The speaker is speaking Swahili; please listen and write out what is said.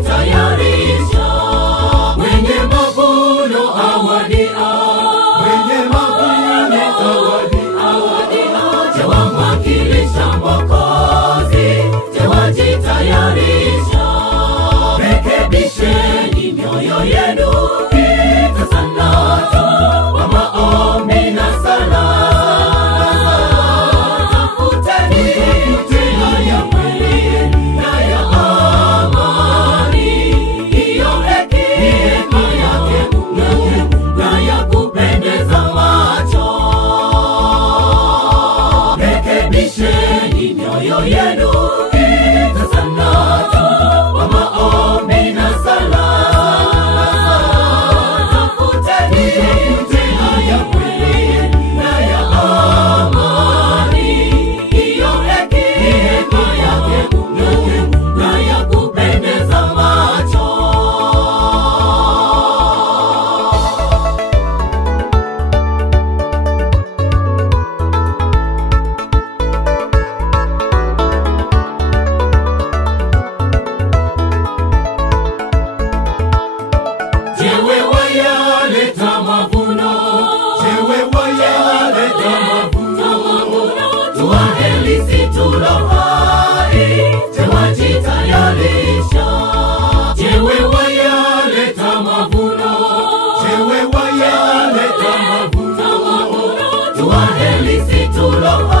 wajitayarisha, mwenye mavuno awadia, mwenye mavuno awadia. Je, wamwakilisha Mwokozi? Je, wajitayarisha? Rekebisheni mioyo yenu, kita sana tu kwa maombi na sala. Tafuteni ya kweli na ya amani, hiyo hekima yake Mungu na ya kupendeza macho. Rekebisheni mioyo yenu, kita sana tu kwa maombi na sala. Tafuteni ya kweli na ya amani, hiyo hekima yake Mungu na ya kupendeza macho. Jewe wayaleta mavuno, jewe wayaleta mavuno, tuwaheri si tulo hai, je wajitayarisha? Jewe wayaleta mavuno, jewe wayaleta mavuno, tuwaheri si tulo hai.